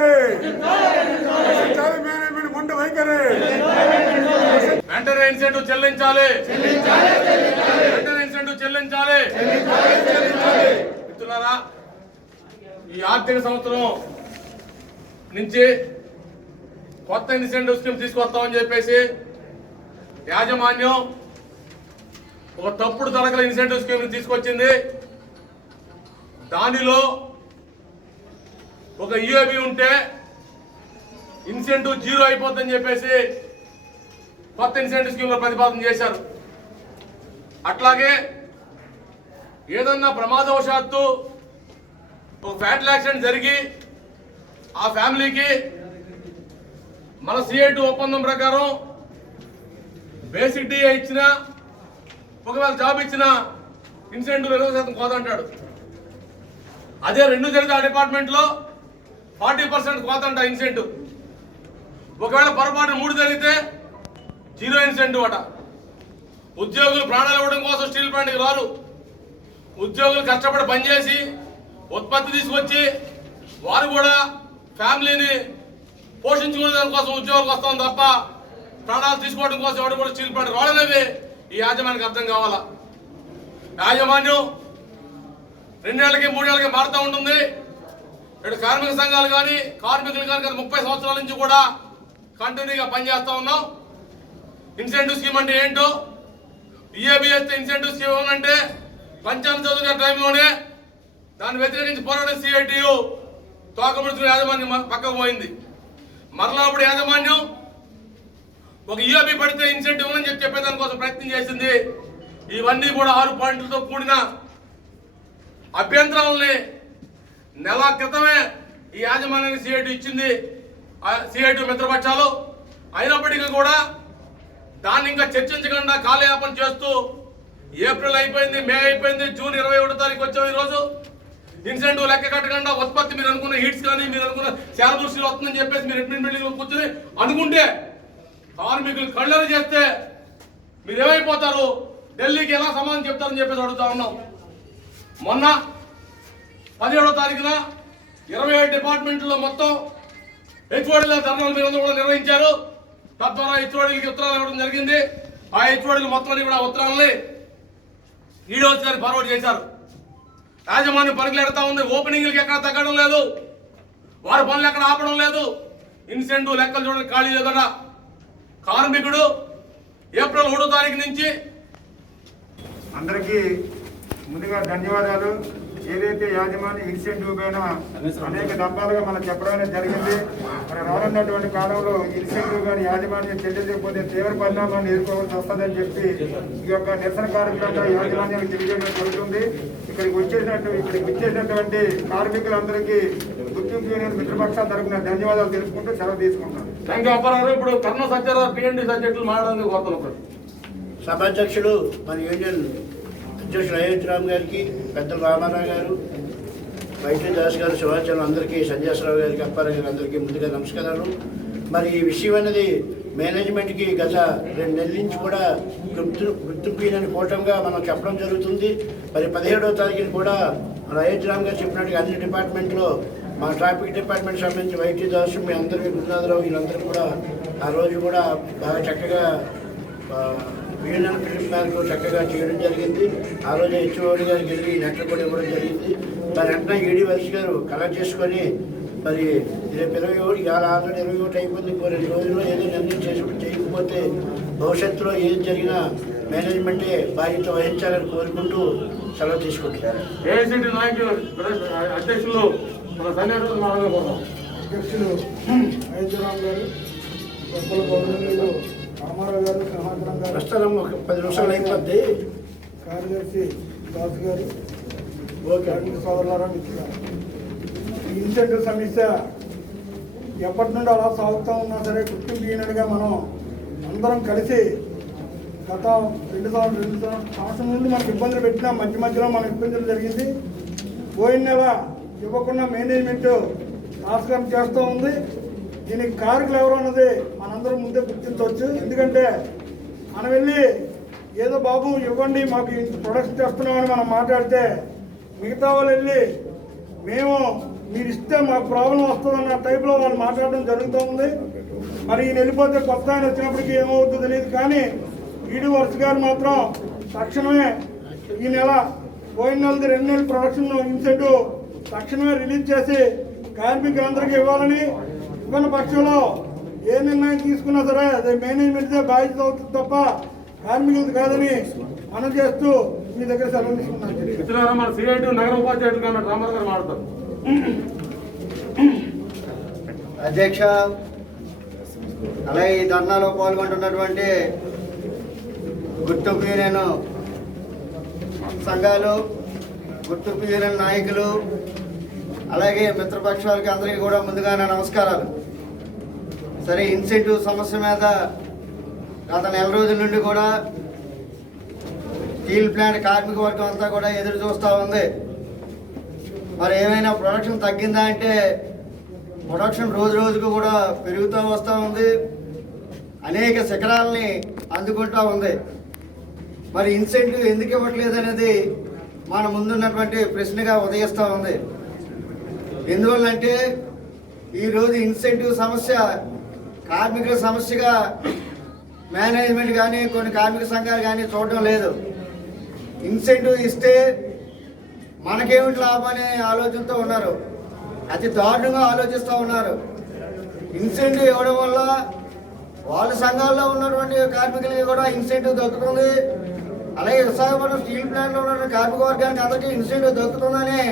వైఖరి, మేనేజ్మెంట్ మొండి వైఖరి. వెంటనే ఇన్సెంటివ్ చెల్లించాలి, వెంటనే ఇన్సెంటివ్ చెల్లించాలి. మిత్రులారా, ఈ ఆర్థిక సంవత్సరం నుంచి కొత్త ఇన్సెంటివ్ స్కీమ్ తీసుకొస్తామని చెప్పేసి యాజమాన్యం ఒక తప్పుడు తరగల ఇన్సెంటివ్ స్కీమ్ తీసుకొచ్చింది. దానిలో ఒక ఈఏబి ఉంటే ఇన్సెంటివ్ జీరో అయిపోతుందని చెప్పేసి కొత్త ఇన్సెంటివ్ స్కీమ్ లో ప్రతిపాదన చేశారు. అట్లాగే ఏదన్నా ప్రమాదవశాత్తు ఒక ఫ్యాటల్ యాక్సిడెంట్ జరిగి ఆ ఫ్యామిలీకి మన సిఐ2 ఒప్పందం ప్రకారం బేసిక్ డిఏ ఇచ్చినా ఒకవేళ జాబ్ ఇచ్చినా ఇన్సెంటివ్ 20% కోత అంటాడు. అదే 2 జరిగితే ఆ డిపార్ట్మెంట్ లో 40% కోత అంట ఇన్సెంటివ్. ఒకవేళ పొరపాటు 3 జరిగితే జీరో ఇన్సెంటివ్ అట. ఉద్యోగులు ప్రాణాలు ఇవ్వడం కోసం స్టీల్ ప్లాంట్కి రారు. ఉద్యోగులు కష్టపడి పనిచేసి ఉత్పత్తి తీసుకొచ్చి వారు కూడా ఫ్యామిలీని పోషించుకునే దానికోసం ఉద్యోగులకు వస్తాం తప్ప ప్రాణాలు తీసుకోవడం కోసం ఎవరు కూడా స్టీల్ ప్లాంట్ రావడనేది ఈ యాజమాన్యానికి అర్థం కావాలా. యాజమాన్యం 2 ఏళ్ళకి 3 ఏళ్ళకి మారుతూ ఉంటుంది. ఇటు కార్మిక సంఘాలు కానీ కార్మికులు కానీ గత 30 సంవత్సరాల నుంచి కూడా కంటిన్యూగా పనిచేస్తూ ఉన్నాం. ఇన్సెంటివ్ స్కీమ్ అంటే ఏంటో, ఈఏబిఎస్ ఇన్సెంటివ్ స్కీమ్ అంటే పంచాయతీ చదువుకునే టైంలోనే దాన్ని వ్యతిరేకించి పోరాడే సిఐటియు తోకముడుతున్న యాజమాన్యం పక్కకు పోయింది. మరలా అప్పుడు యాజమాన్యం ఒక ఈఏబి పడితే ఇన్సెంటివ్ అని చెప్పేదానికోసం ప్రయత్నం చేసింది. ఇవన్నీ కూడా 6 పాయింట్లతో కూడిన అభ్యంతరాలని నెల క్రితమే ఈ యాజమాన్యానికి సిఐటి ఇచ్చింది, సిఐటి మిత్రపక్షాలు. అయినప్పటికీ కూడా దాన్ని ఇంకా చర్చించకుండా కాలయాపన చేస్తూ ఏప్రిల్ అయిపోయింది, మే అయిపోయింది, జూన్ 21వ తారీఖు వచ్చాం. ఈరోజు ఇన్సెంటివ్ లెక్క కట్టకుండా ఉత్పత్తి మీరు అనుకున్న హీట్స్ కానీ మీరు అనుకున్న శాలబుర్సీలు వస్తుందని చెప్పేసి మీరు అడ్మిన్ బిల్డింగ్ కూర్చొని అనుకుంటే కార్మికులు కళ్ళని చేస్తే మీరు ఏమైపోతారు, ఢిల్లీకి ఎలా సమాధానం చెప్తారని చెప్పేసి అడుగుతా ఉన్నాం. మొన్న 17వ తారీఖున 27 డిపార్ట్మెంట్లో మొత్తం హెచ్ఓడీల ధర్నాలు మీరందరూ కూడా నిర్వహించారు. తద్వారా హెచ్ఓడీలకి ఉత్తరాలు ఇవ్వడం జరిగింది. ఆ హెచ్ఓడీలు మొత్తం కూడా ఉత్తరాలని ఈడోస్ గారికి ఫార్వర్డ్ చేశారు. యాజమాన్యం పరుగులు ఎడతా ఉంది. ఓపెనింగ్లకి ఎక్కడ తగ్గడం లేదు, వారి పనులు ఎక్కడ ఆపడం లేదు. ఇన్సెంటివ్ లెక్కలు చూడడానికి ఖాళీ లేదట. కార్మికుడు ఏప్రిల్ 3వ తారీఖు నుంచి అందరికీ ముందుగా ధన్యవాదాలు. ఏదైతే యాజమాన్య ఇన్సెంటివ్ పైన అనేక దఫాలుగా మనం చెప్పడం జరిగింది. మరి రానున్నటువంటి కాలంలో ఇన్సెంటివ్ కానీ యాజమాన్యం చెల్లించకపోతే తీవ్ర పరిణామాన్ని ఎదుర్కోవాల్సి వస్తుందని చెప్పి ఈ యొక్క నిరసన కార్యక్రమంలో యాజమాన్యానికి తెలియజేయడం జరుగుతుంది. ఇక్కడికి వచ్చేసినటువంటి కార్మికులందరికీ గుర్తింపు యూనియన్ మిత్రపక్షాల తరఫున ధన్యవాదాలు తెలుసుకుంటూ సెలవు తీసుకుంటాం. Thank you Apparao. ఇప్పుడు కర్ణ సత్యారావు పిఎండి సబ్జెక్టులు మాట్లాడడానికి కోరుతున్నాం. సభాధ్యక్షుడు మన యూనియన్ అధ్యక్షుడు అయోధ్యరామ్ గారికి, పెద్దలు రామారావు గారు, వైద్య దాస్ గారు, శివాచలం అందరికీ, సంజయరావు గారికి, అప్పారావు గారికి అందరికీ ముందుగా నమస్కారాలు. మరి ఈ విషయం అనేది మేనేజ్మెంట్కి గత 2 నెలల నుంచి కూడా గుర్తింపు కూటంగా మనం చెప్పడం జరుగుతుంది. మరి 17వ తారీఖున కూడా మన అయోధ్యరామ్ గారు చెప్పినట్టుగా అన్ని డిపార్ట్మెంట్లో మా ట్రాఫిక్ డిపార్ట్మెంట్ సంబంధించి వైద్య దాసు, మీ అందరికీ గురునాథరావు వీళ్ళందరూ కూడా ఆ రోజు కూడా బాగా చక్కగా యూనియన్ ఫిలిం మేరకు చక్కగా చేయడం జరిగింది. ఆ రోజు హెచ్ఓడి గారికి వెళ్ళి లెటర్ కూడా ఇవ్వడం జరిగింది. మరి వెంటనే ఈడీ వైస్ గారు కలెక్ట్ చేసుకొని మరి రేపు 21 ఇవాళ ఆల్రెడీ 21 అయిపోయింది. 2 రోజుల్లో ఏదో నిర్ణయం చేయకపోతే భవిష్యత్తులో ఏది జరిగినా మేనేజ్మెంటే బాధ్యత వహించాలని కోరుకుంటూ సెలవు తీసుకుంటున్నారు. ఏఐసిటి నాయకులు అధ్యక్షులు అధ్యక్షులు అయోధ్యరామ్ గారు, గొప్పల పౌరులు రామారావు గారు, సింహాచలం గారు, ప్రస్తుతం ఒక 10 నిమిషాలు అయిపోద్ది. కార్యదర్శి దాస్ గారు, కార్మిక సోదరులారా, మిత్రులారా, ఈ ఇన్సెంటివ్ సమస్య ఎప్పటి నుండి అలా సాగుతూ ఉన్నా సరే గుర్తింపు యూనియన్గా మనం అందరం కలిసి గత 2 సంవత్సరం నుండి మనకు ఇబ్బందులు పెట్టినా మధ్యలో మన ఇబ్బందులు జరిగింది. పోయిన నెల ఇవ్వకుండా మేనేజ్మెంట్ నాశకం చేస్తూ ఉంది. దీనికి కారకులు ఎవరు అన్నది మనందరం ముందే గుర్తించవచ్చు. ఎందుకంటే మనం వెళ్ళి ఏదో బాబు ఇవ్వండి మాకు ప్రొడక్షన్ చేస్తున్నామని మనం మాట్లాడితే మిగతా వాళ్ళు వెళ్ళి మేము మీరు ఇస్తే మాకు ప్రాబ్లం వస్తుందన్న టైప్లో వాళ్ళు మాట్లాడడం జరుగుతూ ఉంది. మరి ఈయన వెళ్ళిపోతే కొత్త ఆయన వచ్చినప్పటికీ ఏమవుతుందో తెలియదు. కానీ ఈడీ వర్స్ గారు మాత్రం తక్షణమే ఈ నెల పోయిన నెలది 2 నెలల ప్రొడక్షన్ ఇన్సెంటివ్ తక్షణమే రిలీజ్ చేసి కార్మికులందరికీ ఇవ్వాలని, ఇవ్వని పక్షంలో ఏ నిర్ణయం తీసుకున్నా సరే అది మేనేజ్మెంట్దే బాధ్యత అవుతుంది తప్ప కార్మికులది కాదని మనం చేస్తూ మీ దగ్గర సెలవు తీసుకున్నాను. మిత్రులారా, మన సిఐటి నగర ఉపాధ్యాయుడు రామారావు గారు మాట్లాడతారు. అధ్యక్ష, అలాగే ఈ ధర్నాలో పాల్గొంటున్నటువంటి గుర్తింపు యూనియన్ సంఘాలు, గుర్తింపు యూనియన్ నాయకులు, అలాగే మిత్రపక్షాలకి అందరికీ కూడా ముందుగా నా నమస్కారాలు. సరే, ఇన్సెంటివ్ సమస్య మీద గత నెల రోజుల నుండి కూడా స్టీల్ ప్లాంట్ కార్మిక వర్గం అంతా కూడా ఎదురు చూస్తూ ఉంది. మరి ఏమైనా ప్రొడక్షన్ తగ్గిందా అంటే ప్రొడక్షన్ రోజు రోజుకు కూడా పెరుగుతూ వస్తూ ఉంది, అనేక శిఖరాలని అందుకుంటూ ఉంది. మరి ఇన్సెంటివ్ ఎందుకు ఇవ్వట్లేదు అనేది మన ముందున్నటువంటి ప్రశ్నగా ఉదయిస్తూ ఉంది. ఎందువల్లంటే ఈరోజు ఇన్సెంటివ్ సమస్య కార్మికుల సమస్యగా మేనేజ్మెంట్ కానీ కొన్ని కార్మిక సంఘాలు కానీ చూడడం లేదు. ఇన్సెంటివ్ ఇస్తే మనకేమిటి లాభం అనే ఆలోచనతో ఉన్నారు, అతి దారుణంగా ఆలోచిస్తూ ఉన్నారు. ఇన్సెంటివ్ ఇవ్వడం వల్ల వాళ్ళ సంఘాల్లో ఉన్నటువంటి కార్మికులకి కూడా ఇన్సెంటివ్ దక్కుతుంది, అలాగే విశాఖపట్నం స్టీల్ ప్లాంట్లో ఉన్న కార్మిక వర్గానికి అందరికీ ఇన్సెంటివ్ దక్కుతుందని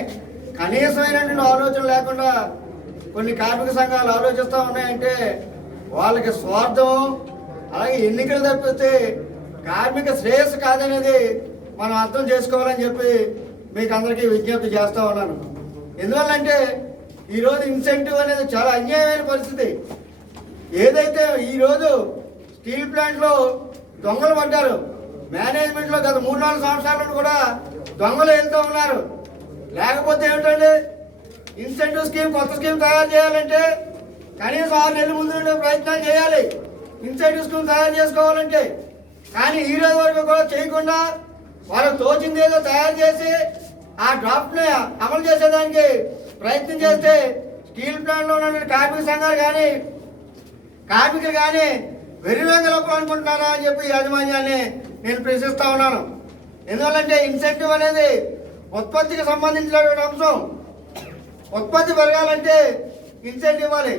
కనీసమైనటువంటి ఆలోచన లేకుండా కొన్ని కార్మిక సంఘాలు ఆలోచిస్తూ ఉన్నాయంటే వాళ్ళకి స్వార్థం, అలాగే ఎన్నికలు తప్పితే కార్మిక శ్రేయస్సు కాదనేది మనం అర్థం చేసుకోవాలని చెప్పి మీకు అందరికీ విజ్ఞప్తి చేస్తూ ఉన్నాను. ఎందువల్లంటే ఈరోజు ఇన్సెంటివ్ అనేది చాలా అన్యాయమైన పరిస్థితి. ఏదైతే ఈరోజు స్టీల్ ప్లాంట్లో దొంగలు పడ్డారు, మేనేజ్మెంట్లో గత 3-4 సంవత్సరాల నుండి కూడా దొంగలు వెళ్తూ ఉన్నారు. లేకపోతే ఏమిటండి, ఇన్సెంటివ్ స్కీమ్ కొత్త స్కీమ్ తయారు చేయాలంటే కనీసం 6 నెలల ముందు నుండి ప్రయత్నాలు చేయాలి ఇన్సెంటివ్ స్కీమ్ తయారు చేసుకోవాలంటే. కానీ ఈ రోజు వరకు కూడా చేయకుండా వాళ్ళకు తోచింది ఏదో తయారు చేసి ఆ డ్రాఫ్ట్ని అమలు చేసేదానికి ప్రయత్నం చేస్తే స్టీల్ ప్లాంట్లో ఉన్న కార్మిక సంఘాలు కానీ కార్మికులు కానీ వెర్రివెంగలప్పుడు అనుకుంటున్నారా అని చెప్పి యాజమాన్యాన్ని నేను ప్రశ్నిస్తూ ఉన్నాను. ఎందువల్లంటే ఇన్సెంటివ్ అనేది ఉత్పత్తికి సంబంధించినటువంటి అంశం. ఉత్పత్తి పెరగాలంటే ఇన్సెంటివ్ ఇవ్వాలి.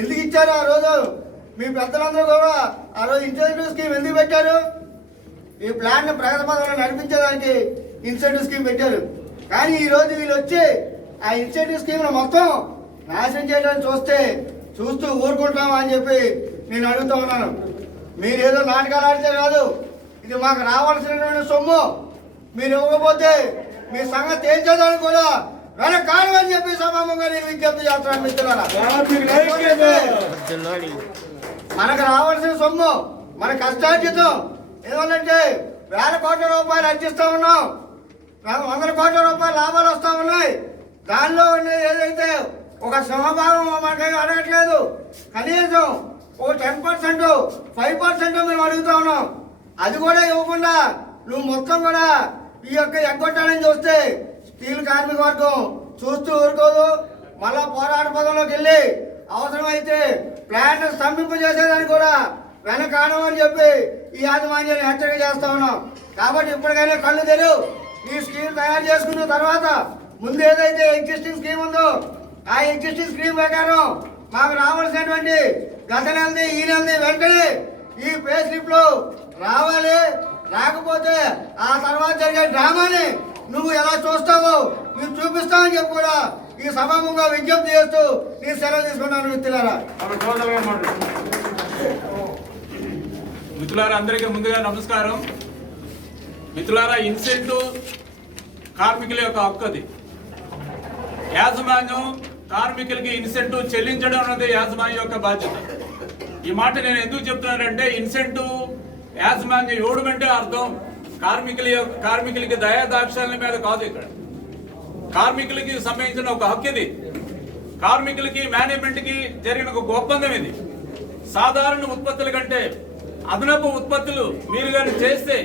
ఎందుకు ఇచ్చారు ఆ రోజు? మీ పెద్దలందరూ కూడా ఆ రోజు ఇన్సెంటివ్ స్కీమ్ ఎందుకు పెట్టారు? ఈ ప్లాంట్ని ప్రగతి పథంలో నడిపించడానికి ఇన్సెంటివ్ స్కీమ్ పెట్టారు. కానీ ఈరోజు వీళ్ళు వచ్చి ఆ ఇన్సెంటివ్ స్కీమ్ను మొత్తం నాశనం చేయడానికి చూస్తూ ఊరుకుంటామా అని చెప్పి నేను అడుగుతూ ఉన్నాను. మీరు ఏదో నాటకాలు ఆడితే కాదు, ఇది మాకు రావాల్సినటువంటి సొమ్ము. మీరు ఇవ్వకపోతే మీ సంగతి తేల్చేదానికి కూడా వెనకాలం అని చెప్పి సభాముగా నేను విజ్ఞప్తి చేస్తున్నాను. మిత్రులారా, మనకు రావాల్సిన సొమ్ము మన కష్టార్జితం. ఎందువల్లంటే 1000 కోట్ల రూపాయలు అర్జిస్తూ ఉన్నాం, 100 కోట్ల రూపాయల లాభాలు వస్తూ ఉన్నాయి. దానిలో ఉండేది ఏదైతే ఒక శ్రమభాగం మనకి అడగట్లేదు, కనీసం ఒక 10%, 5% మేము అడుగుతా ఉన్నాం. అది కూడా ఇవ్వకుండా నువ్వు మొత్తం కూడా ఈ యొక్క ఎగ్గొట్టాలని చూస్తే స్టీల్ కార్మిక వర్గం చూస్తూ ఊరుకోదు. మళ్ళా పోరాట పదంలోకి వెళ్ళి అవసరమైతే ప్లాంట్ స్తంభింపజేసేదానికి కూడా వెనకాడమని చెప్పి ఈ యాజమాన్యాన్ని హెచ్చరిక చేస్తా ఉన్నాం. కాబట్టి ఇప్పటికైనా కళ్ళు తెరు. ఈ స్కీమ్ తయారు చేసుకున్న తర్వాత ముందు ఏదైతే ఎగ్జిస్టింగ్ స్కీమ్ ఉందో ఆ ఎగ్జిస్టింగ్ స్కీమ్ ప్రకారం మాకు రావాల్సినటువంటి గత నెలది ఈ నెలది వెంటనే ఈ పే స్లిప్లు రావాలి. రాకపోతే ఆ తర్వాత జరిగే డ్రామాని నువ్వు ఎలా చూస్తావో నువ్వు చూపిస్తావని చెప్పి కూడా ఈ సభాముగా విజ్ఞప్తి చేస్తూ నీ సెలవు తీసుకున్నాను. మిత్రులారా, అందరికీ ముందుగా నమస్కారం. మిత్రులారా, ఇన్సెంటివ్ కార్మికుల యొక్క హక్కు. అది యాజమాన్యం కార్మికులకి ఇన్సెంటివ్ చెల్లించడం అనేది యాజమాన్యం యొక్క బాధ్యత. ఈ మాట నేను ఎందుకు చెప్తున్నానంటే ఇన్సెంటివ్ యాజమాన్యం ఇవ్వడమంటే అర్థం కార్మికులకి దయాదాక్షాల మీద కాదు. ఇక్కడ కార్మికులకి సంబంధించిన ఒక హక్కు ఇది. కార్మికులకి మేనేజ్మెంట్కి జరిగిన ఒక ఒప్పందం ఇది. సాధారణ ఉత్పత్తుల కంటే అదనపు ఉత్పత్తులు మీరు కానీ చేస్తే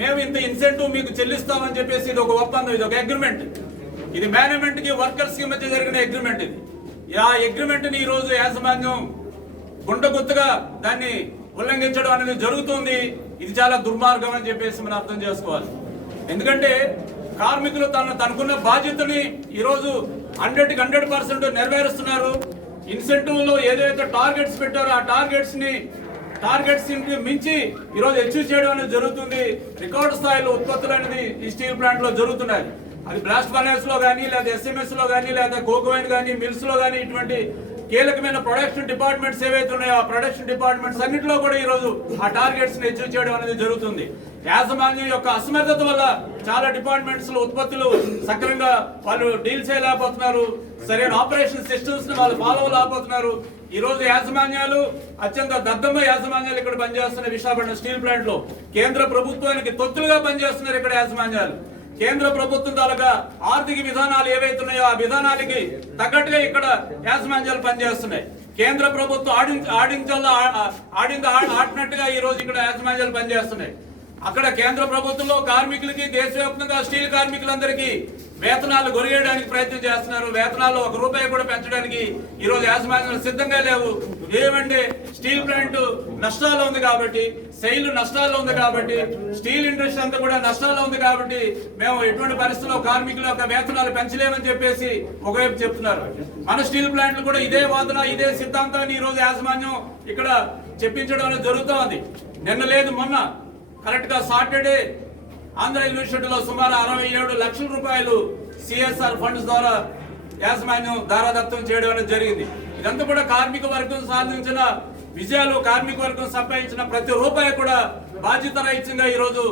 మేము ఇంత ఇన్సెంటివ్ మీకు చెల్లిస్తామని చెప్పేసి ఇది ఒక ఒప్పందం, ఇది ఒక అగ్రిమెంట్. ఇది మేనేజ్మెంట్ కి వర్కర్స్ కి మధ్య జరిగిన అగ్రిమెంట్. ఇది ఆ అగ్రిమెంట్ ని ఈ రోజు యాజమాన్యం గుండెగుత్తుగా దాన్ని ఉల్లంఘించడం అనేది జరుగుతుంది. ఇది చాలా దుర్మార్గం అని చెప్పేసి మనం అర్థం చేసుకోవాలి. ఎందుకంటే కార్మికులు తనకున్న బాధ్యతని ఈరోజు 100% నెరవేరుస్తున్నారు. ఇన్సెంటివ్ లో ఏదైతే టార్గెట్స్ పెట్టారో ఆ టార్గెట్స్ మించి ఈరోజు అచీవ్ చేయడం అనేది జరుగుతుంది. రికార్డు స్థాయిలో ఉత్పత్తులు అనేది ఈ స్టీల్ ప్లాంట్ లో జరుగుతున్నాయి. అది బ్లాస్ట్ ఫర్నేస్ లో కానీ, లేదా SMS లో కానీ, లేదా కోకోవైన్ కానీ, మిల్స్ లో కానీ, ఇటువంటి కీలకమైన ప్రొడక్షన్ డిపార్ట్మెంట్స్ ఏవైతే ఉన్నాయో ఆ ప్రొడక్షన్ డిపార్ట్మెంట్స్ అన్నింటిలో కూడా ఈ రోజు ఆ టార్గెట్స్ ని అచీవ్ చేయడం అనేది జరుగుతుంది. యాజమాన్యం యొక్క అసమర్థత వల్ల చాలా డిపార్ట్మెంట్స్ లో ఉత్పత్తులు సక్రమంగా వాళ్ళు డీల్ చేయలేకపోతున్నారు. సరైన ఆపరేషన్ సిస్టమ్స్ ని వాళ్ళు ఫాలో లేకపోతున్నారు. ఈ రోజు యాజమాన్యాలు అత్యంత దద్దమ్మ యాజమాన్యాలు ఇక్కడ పనిచేస్తున్న విశాఖపట్నం స్టీల్ ప్లాంట్ లో కేంద్ర ప్రభుత్వానికి తొత్తులుగా పనిచేస్తున్నారు ఇక్కడ యాజమాన్యాలు. కేంద్ర ప్రభుత్వం తాలూకా ఆర్థిక విధానాలు ఏవైతే ఉన్నాయో ఆ విధానాలకి తగ్గట్టుగా ఇక్కడ యాజమాన్యాలు పనిచేస్తున్నాయి. కేంద్ర ప్రభుత్వం ఆడినట్టుగా ఈ రోజు ఇక్కడ యాజమాన్యాలు పనిచేస్తున్నాయి. అక్కడ కేంద్ర ప్రభుత్వంలో కార్మికులకి దేశవ్యాప్తంగా స్టీల్ కార్మికులందరికీ వేతనాలు గొరిగేయడానికి ప్రయత్నం చేస్తున్నారు. వేతనాలు ₹1 కూడా పెంచడానికి ఈ రోజు యాజమాన్యాలు సిద్ధంగా లేవు. ఏమంటే స్టీల్ ప్లాంట్ నష్టాల్లో ఉంది కాబట్టి, సెయిల్ నష్టాల్లో ఉంది కాబట్టి, స్టీల్ ఇండస్ట్రీ అంతా కూడా నష్టాల్లో ఉంది కాబట్టి మేము ఎటువంటి పరిస్థితుల్లో కార్మికుల యొక్క వేతనాలు పెంచలేమని చెప్పేసి ఒకవైపు చెప్తున్నారు. మన స్టీల్ ప్లాంట్లు కూడా ఇదే వాదన, ఇదే సిద్ధాంతాన్ని ఈ రోజు యాజమాన్యం ఇక్కడ చెప్పించడం అనేది జరుగుతోంది. నిన్న లేదు మొన్న కరెక్ట్ గా సాటర్డే ఆంధ్ర యూనివర్సిటీలో సుమారు 67 లక్షల రూపాయలు CSR ఫండ్స్ ద్వారా యాజమాన్యం దారాదత్తం చేయడం అనేది జరిగింది. ఇదంతా కూడా కార్మిక వర్గం సాధించిన విజయాలు, కార్మిక వర్గం సంపాదించిన ప్రతి రూపాయి కూడా బాధ్యత రహితంగా ఈ రోజు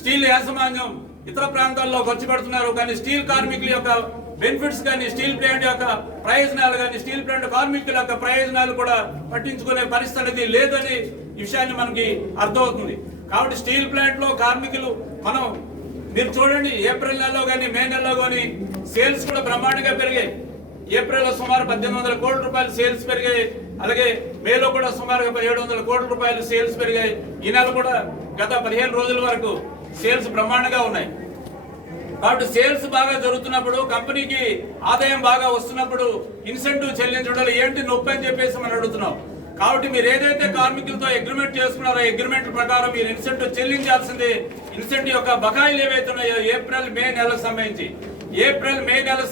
స్టీల్ యాజమాన్యం ఇతర ప్రాంతాల్లో ఖర్చు పెడుతున్నారు. కానీ స్టీల్ కార్మికుల యొక్క బెనిఫిట్స్ కానీ, స్టీల్ ప్లాంట్ యొక్క ప్రయోజనాలు కానీ, స్టీల్ ప్లాంట్ కార్మికుల యొక్క ప్రయోజనాలు కూడా పట్టించుకునే పరిస్థితి అనేది లేదని ఈ విషయాన్ని మనకి అర్థమవుతుంది. కాబట్టి స్టీల్ ప్లాంట్ లో కార్మికులు మీరు చూడండి, ఏప్రిల్ నెలలో కానీ మే నెలలో కానీ సేల్స్ కూడా బ్రహ్మాండంగా పెరిగాయి. ఏప్రిల్ లో సుమారు 1800 కోట్ల రూపాయలు సేల్స్ పెరిగాయి. అలాగే మేలో కూడా సుమారుగా 700 కోట్ల రూపాయలు సేల్స్ పెరిగాయి. ఈ నెల కూడా గత 15 రోజుల వరకు సేల్స్ బ్రహ్మాండంగా ఉన్నాయి. కాబట్టి సేల్స్ బాగా జరుగుతున్నప్పుడు, కంపెనీకి ఆదాయం బాగా వస్తున్నప్పుడు ఇన్సెంటివ్ చెల్లించడం ఏంటి నొప్పి అని చెప్పేసి మనం అడుగుతున్నాం. కాబట్టి మీరు ఏదైతే కార్మికులతో అగ్రిమెంట్ చేసుకున్నారో అగ్రిమెంట్ ప్రకారం మీరు ఇన్సెంటివ్ చెల్లించాల్సిందే. ఇన్సెంటివ్ యొక్క బకాయిలు ఏవైతే ఉన్నాయో ఏప్రిల్ మే నెలకు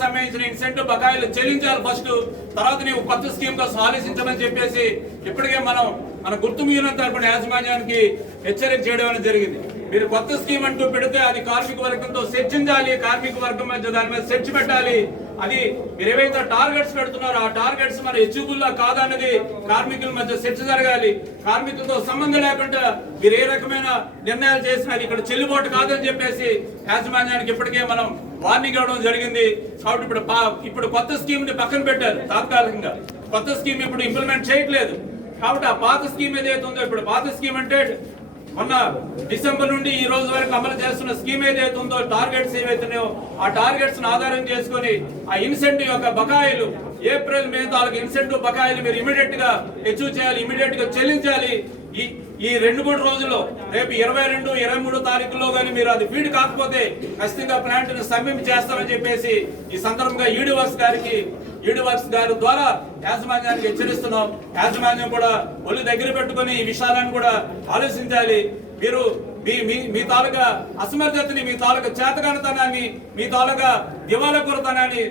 సంబంధించిన ఇన్సెంటివ్ బకాయిలు చెల్లించాలి ఫస్ట్. తర్వాత నీవు కొత్త స్కీమ్ కోసం ఆలోచించమని చెప్పేసి ఇప్పటికే మన గుర్తు మీరిన తరపున యాజమాన్యానికి హెచ్చరిక చేయడం అనేది జరిగింది. మీరు కొత్త స్కీమ్ అంటూ పెడితే అది కార్మిక వర్గంతో చర్చించాలి, కార్మిక వర్గం మధ్య దాని మీద చర్చ పెట్టాలి. అది మీరు ఏవైతే టార్గెట్స్ పెడుతున్నారో ఆ టార్గెట్స్ మన ఎచ్యూబుల్లా కాదన్నది కార్మికుల మధ్య చర్చ జరగాలి. కార్మికులతో సంబంధం లేకుండా మీరు ఏ రకమైన నిర్ణయాలు చేసినా అది ఇక్కడ చెల్లుబాటు కాదని చెప్పేసి యాజమాన్యానికి ఇప్పటికే మనం వార్నింగ్ ఇవ్వడం జరిగింది. కాబట్టి ఇప్పుడు కొత్త స్కీమ్ ని పక్కన పెట్టారు. తాత్కాలికంగా కొత్త స్కీమ్ ఇప్పుడు ఇంప్లిమెంట్ చేయట్లేదు. కాబట్టి ఆ పాత స్కీమ్ ఏదైతే ఉందో, ఇప్పుడు పాత స్కీమ్ అంటే మొన్న డిసెంబర్ నుండి ఈ రోజు వరకు అమలు చేస్తున్న స్కీమ్ ఏదైతే ఉందో, టార్గెట్స్ ఏవైతున్నాయో ఆ టార్గెట్స్ ఆధారం చేసుకుని ఆ ఇన్సెంటివ్ యొక్క బకాయిలు ఏప్రిల్ మే తాలూకు ఇన్సెంటివ్ బకాయిలు మీరు ఇమీడియట్ గా అచీవ్ చేయాలి, ఇమీడియట్ గా చెల్లించాలి. ఈ 2-3 రోజుల్లో రేపు 22, 23 తారీఖుల్లో కానీ మీరు అది ఫీడ్ కాకపోతే ఖచ్చితంగా ప్లాంట్ ని సమ్మె చేస్తామని చెప్పేసి ఈ సందర్భంగా ఈడీ వర్క్స్ గారి ద్వారా యాజమాన్యానికి హెచ్చరిస్తున్నాం. యాజమాన్యం కూడా ఒళ్ళు దగ్గర పెట్టుకుని ఈ విషయాలను కూడా ఆలోచించాలి. మీరు మీ తాలూకా అసమర్థతని, మీ తాలూకా చేతగానితనాన్ని, మీ తాలూకా దివాళాకోరుతనాన్ని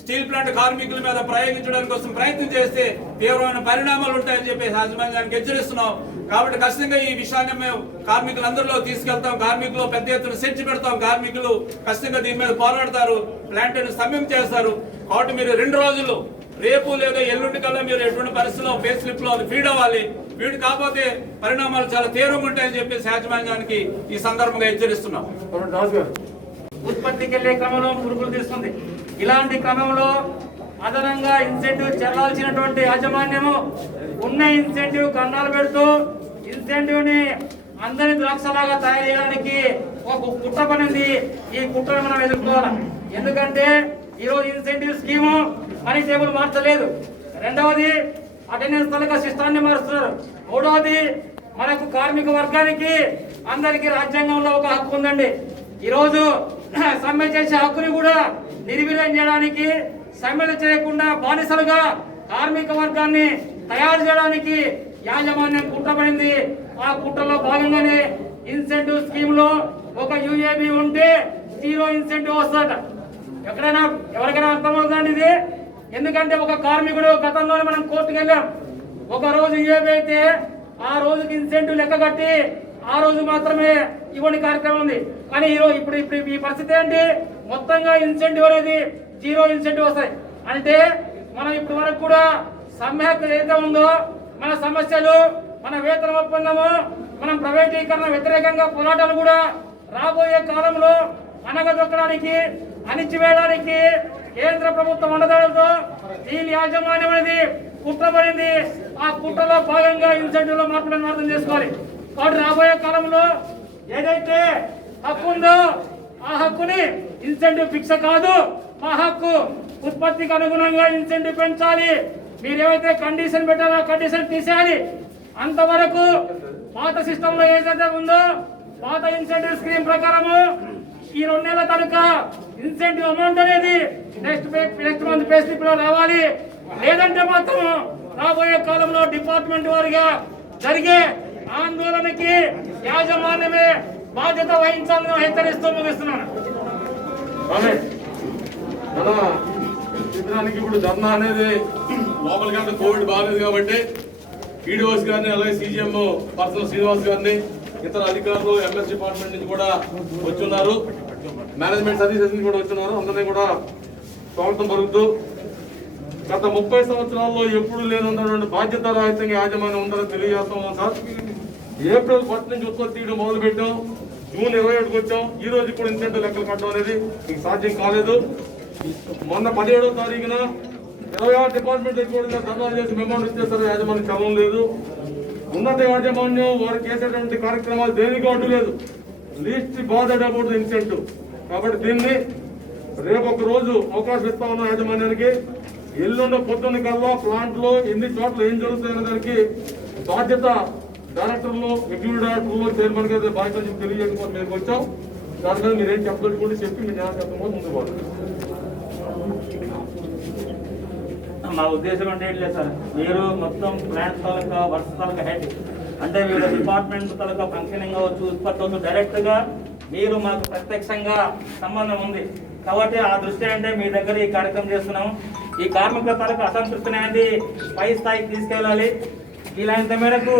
స్టీల్ ప్లాంట్ కార్మికుల మీద ప్రయోగించడానికి కోసం ప్రయత్నం చేస్తే తీవ్రమైన పరిణామాలు ఉంటాయని చెప్పేసి యాజమాన్యానికి హెచ్చరిస్తున్నాం. కాబట్టి ఖచ్చితంగా ఈ విషయాన్ని మేము కార్మికులందరిలో తీసుకెళ్తాం. కార్మికులు పెద్ద ఎత్తున చర్చ పెడతాం. కార్మికులు ఖచ్చితంగా దీని మీద పోరాడతారు, ప్లాంట్ సమ్మె చేస్తారు. కాబట్టి మీరు 2 రోజుల్లో, రేపు లేదా ఎల్లుండి కల్లా మీరు ఎటువంటి పరిస్థితుల్లో పే స్లిప్ లో అది ఫీడ్ అవ్వాలి. ఫీడ్ కాకపోతే పరిణామాలు చాలా తీవ్రంగా ఉంటాయని చెప్పేసి యాజమాన్యానికి ఈ సందర్భంగా హెచ్చరిస్తున్నాం. ఉత్పత్తికి వెళ్లే క్రమంలో పురుగులు తీస్తుంది. ఇలాంటి క్రమంలో అదనంగా ఇన్సెంటివ్ చెల్లాల్సినటువంటి యాజమాన్యము ఉన్న ఇన్సెంటివ్ కన్నాలు పెడుతూ ఇన్సెంటివ్ ని అందరి ద్రాక్షలాగా తయారు చేయడానికి ఒక కుట్ర పనింది. ఈ కుట్రను మనం ఎదుర్కోవాలి. ఎందుకంటే ఈరోజు ఇన్సెంటివ్ స్కీము మనీ టేబుల్ మార్చలేదు. రెండవది అటెండెన్స్ తాలూకా సిస్టాన్ని మారుస్తున్నారు. మూడవది మనకు కార్మిక వర్గానికి అందరికీ రాజ్యాంగంలో ఒక హక్కు ఉందండి. ఈరోజు సమ్మె చేసే హక్కుని కూడా నిర్వీర్యం చేయడానికి, సమ్మెలు చేయకుండా బానిసలుగా కార్మిక వర్గాన్ని తయారు చేయడానికి యాజమాన్యం కుట్రపడింది. ఆ కుట్రలో భాగంగానే ఇన్సెంటివ్ స్కీమ్ లో ఒక యూఏబీ ఉంటే 0 ఇన్సెంటివ్ వస్తుందట. ఎక్కడైనా ఎవరికైనా అర్థమవుతుందండి ఇది? ఎందుకంటే ఒక కార్మికుడు గతంలోనే మనం కోర్టుకు వెళ్ళాం, ఒక రోజు యూఏబీ అయితే ఆ రోజుకి ఇన్సెంటివ్ లెక్క కట్టి ఆ రోజు మాత్రమే ఇవ్వని కార్యక్రమం ఉంది. కానీ ఇప్పుడు ఈ పరిస్థితి ఏంటి? మొత్తంగా ఇన్సెంటివ్ అనేది 0 ఇన్సెంటివ్ వస్తాయి. అంటే మనం ఇప్పటి వరకు కూడా సమ్మె హక్కు ఏదైతే ఉందో, మన సమస్యలు, మన వేతన ఒప్పందము, మనం ప్రైవేటీకరణ వ్యతిరేకంగా పోరాటాలు కూడా రాబోయే కాలంలో అనగదొక్కడానికి, అణిచివేయడానికి కేంద్ర ప్రభుత్వం అండదండలతో స్టీల్ యాజమాన్యం అనేది కుట్రపడింది. ఆ కుట్రలో భాగంగా ఇన్సెంటివ్ లో మార్పులను అర్థం చేసుకోవాలి. కాబట్టి రాబోయే కాలంలో ఏదైతే హక్కు ఉందో ఆ హక్కుని ఇన్సెంటివ్ ఫిక్స్ కాదు, మా హక్కు ఉత్పత్తికి అనుగుణంగా ఇన్సెంటివ్ పెంచాలి. మీరు ఏవైతే కండిషన్ పెట్టారో కండిషన్ తీసేయాలి. అంతవరకు పాత సిస్టమ్ లో ఏదైతే ఉందో, పాత ఇన్సెంటివ్ స్కీమ్ ప్రకారము ఈ 2 నెలల తనక ఇన్సెంటివ్ అమౌంట్ అనేది నెక్స్ట్ మంత్ పే స్లిప్ లో రావాలి. లేదంటే మాత్రం రాబోయే కాలంలో డిపార్ట్మెంట్ వారిగా జరిగే ఆందోళనకి యాజమాన్యమే బాధ్యత వహించాలని హెచ్చరిస్తూ ముగిస్తున్నాను. మన చిత్రానికి ఇప్పుడు ధర్నా అనేది లోపలికి అంటే కోవిడ్ బాగాలేదు కాబట్టి ఈడీఓస్ గారిని, అలాగే సీజీఎం పర్సనల్ శ్రీనివాస్ గారిని, ఇతర అధికారులు ఎంఎస్ డిపార్ట్మెంట్ నుంచి కూడా వచ్చున్నారు, మేనేజ్మెంట్ సర్వీసెస్ నుంచి కూడా వచ్చున్నారు. అందరినీ కూడా స్వాగతం పలుకుతూ, గత 30 సంవత్సరాల్లో ఎప్పుడు లేనున్నటువంటి బాధ్యతారహితంగా యాజమాన్యం ఉందని తెలియజేస్తాం సార్. ఏప్రిల్ 1 నుంచి ఉత్పత్తి తీయడం మొదలు పెట్టాం, జూన్ 21కి వచ్చాం. ఈ రోజు కూడా ఇన్సెంటివ్ లెక్కలు కట్టడం అనేది మీకు సాధ్యం కాలేదు. మొన్న 17వ తారీఖున 26 డిపార్ట్మెంట్ కూడా ధర్నాలు చేసి మెమోండ్ ఇచ్చేస్తారు, యాజమాన్యం చదవం లేదు. ఉన్నత యాజమాన్యం వారు చేసేటువంటి కార్యక్రమాలు దేనికి అడ్డు లేదు. Least bothered about the incentive. కాబట్టి దీన్ని రేపు ఒక రోజు అవకాశం ఇస్తా ఉన్న యాజమాన్యానికి, ఎల్లుండ పొద్దున్న కల్లా ప్లాంట్ లో ఎన్ని చోట్ల ఏం జరుగుతాయనే దానికి బాధ్యత డైరెక్టర్లు, ఎగ్జిక్యూటివ్ డైరెక్టర్లు, చైర్మన్ గారి బాధ్యత తెలియజేయడం మేము వచ్చాం. దాని మీద మీరేం చెప్పదలుచుకుంటే చెప్పి మీ న్యాయ చెప్పడం ముందు పోతుంది. మా ఉద్దేశం అంటే ఏంటి లేదు సార్, మీరు మొత్తం ప్లాంట్ తాలూకా వర్క్స్ తాలూకా హెడ్ అంటే వివిధ డిపార్ట్మెంట్ తాలూకా ఫంక్షనింగ్ అవ్వచ్చు, ఉత్పత్తి అవ్వచ్చు, డైరెక్ట్ గా మీరు మాకు ప్రత్యక్షంగా సంబంధం ఉంది. కాబట్టి ఆ దృష్టి అంటే మీ దగ్గర ఈ కార్యక్రమం చేస్తున్నాము. ఈ కార్మికుల తాలూకా అసంతృప్తిని అనేది పై స్థాయికి తీసుకెళ్ళాలి. ఇలాంటి మేరకు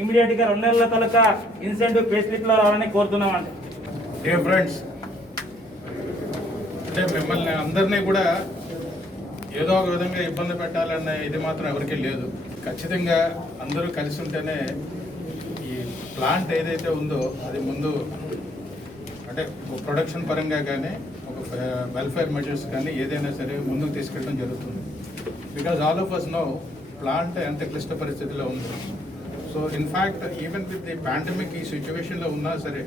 ఇమీడియట్ గా 2 నెలల తాలూకా ఇన్సెంటివ్ పే స్లిప్ లో రావాలని కోరుతున్నాం అండి. డియర్ ఫ్రెండ్స్, అంటే మిమ్మల్ని అందరినీ కూడా ఏదో ఒక విధంగా ఇబ్బంది పెట్టాలన్న ఇది మాత్రం ఎవరికీ లేదు. ఖచ్చితంగా అందరూ కలిసి ఉంటేనే ఈ ప్లాంట్ ఏదైతే ఉందో అది ముందు అంటే ప్రొడక్షన్ పరంగా కానీ ఒక వెల్ఫేర్ మెజర్స్ కానీ ఏదైనా సరే ముందుకు తీసుకెళ్ళడం జరుగుతుంది. Because all of us know plant ఎంత క్లిష్ట పరిస్థితిలో ఉంది. So in fact even with the pandemic ఈ సిచ్యువేషన్లో ఉన్నా సరే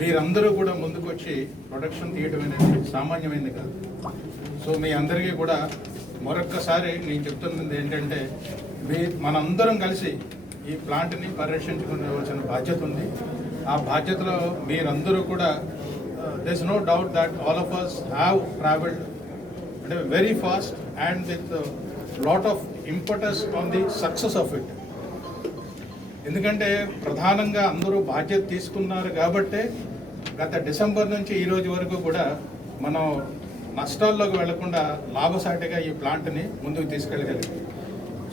మీరందరూ కూడా ముందుకు వచ్చి ప్రొడక్షన్ తీయడం అనేది సామాన్యమైనది కాదు. సో మీ అందరికీ కూడా మరొక్కసారి నేను చెప్తున్నది ఏంటంటే మనందరం కలిసి ఈ ప్లాంట్ని పరిరక్షించుకోవాల్సిన బాధ్యత ఉంది. ఆ బాధ్యతలో మీరందరూ కూడా there is no doubt that all of us have travelled అంటే very fast and with lot of importance on the success of it. ఎందుకంటే ప్రధానంగా అందరూ బాధ్యత తీసుకున్నారు కాబట్టే గత డిసెంబర్ నుంచి ఈ రోజు వరకు కూడా మనం నష్టాల్లోకి వెళ్లకుండా లాభసాటిగా ఈ ప్లాంట్ని ముందుకు తీసుకెళ్ళగలిగాం.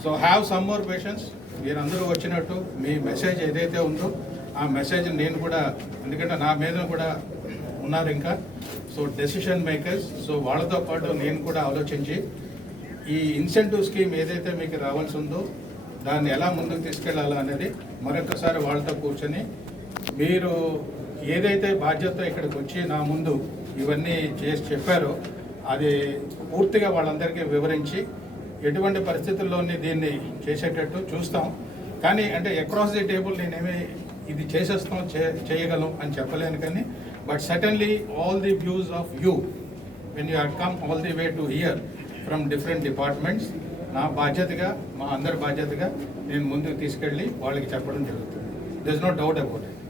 So have some more patience. మీరందరూ వచ్చినట్టు మీ మెసేజ్ ఏదైతే ఉందో ఆ మెసేజ్ నేను కూడా, ఎందుకంటే నా మీద కూడా ఉన్నారు ఇంకా సో డెసిషన్ మేకర్స్, సో వాళ్ళతో పాటు నేను కూడా ఆలోచించి ఈ ఇన్సెంటివ్ స్కీమ్ ఏదైతే మీకు రావాల్సి ఉందో దాన్ని ఎలా ముందుకు తీసుకెళ్లాలా అనేది మరొకసారి వాళ్ళతో కూర్చొని మీరు ఏదైతే బాధ్యత ఇక్కడికి వచ్చి నా ముందు ఇవన్నీ చేసి చెప్పారో అది పూర్తిగా వాళ్ళందరికీ వివరించి ఎటువంటి పరిస్థితుల్లోని దీన్ని చేసేటట్టు చూస్తాం. కానీ అంటే అక్రాస్ ది టేబుల్ నేనేమి ఇది చేసేస్తాం చేయగలం అని చెప్పలేను. కానీ but certainly all the views of you when you have come all the way to hear from different departments నా బాధ్యతగా మా అందరి బాధ్యతగా నేను ముందుకు తీసుకెళ్ళి వాళ్ళకి చెప్పడం జరుగుతుంది. There is no doubt about it.